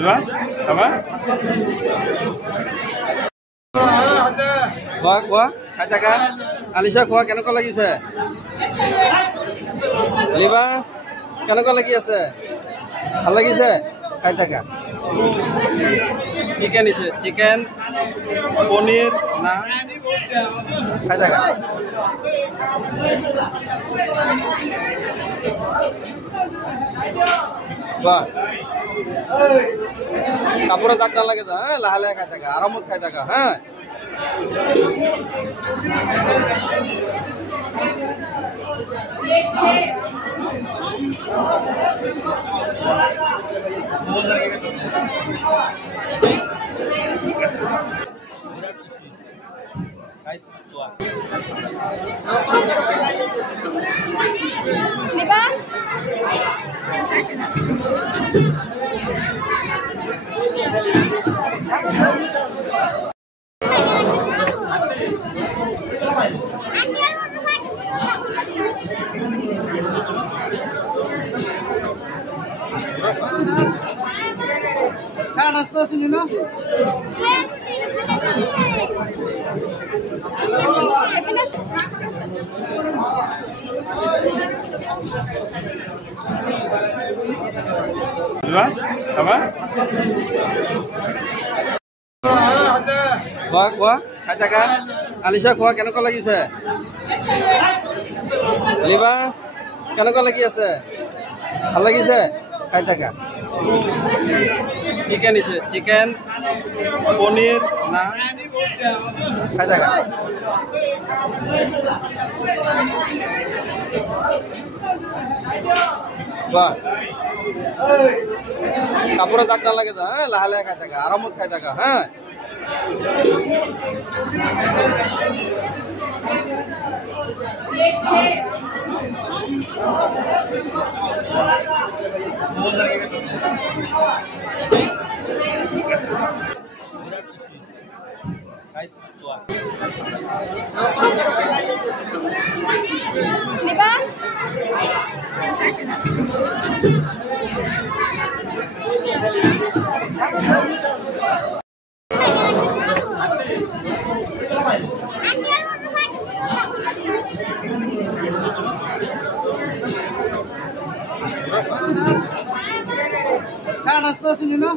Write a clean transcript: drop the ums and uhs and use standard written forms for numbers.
খোৱা খোৱা খাই থাকা আলিছা খোৱা কেনেকুৱা লাগিছে লিবা কেনেকুৱা লাগি আছে ভাল লাগিছে খাই থাকা চিকেন দিছে চিকেন পনীৰ না খাই থাকা বাহ কাপড়ে দাগ নালাগে যা হ্যাঁ লাহে লাহে খাই থাকা আরামত খাই থাকা হ্যাঁ Nasta sini na. খোৱা খোৱা খাই থাকা আলিছা খোৱা কেনেকুৱা লাগিছে লিবা কেনেকুৱা লাগি আছে ভাল লাগিছে খাই থাকা চিকেন দিছে চিকেন পনীৰ না খাই থাকা বাহ কাপড়ে দাগ নালাগে যা হ্যাঁ লাহে লাহে খাই থাকা আরামত খাই থাকা হ্যাঁ Nasta sini na.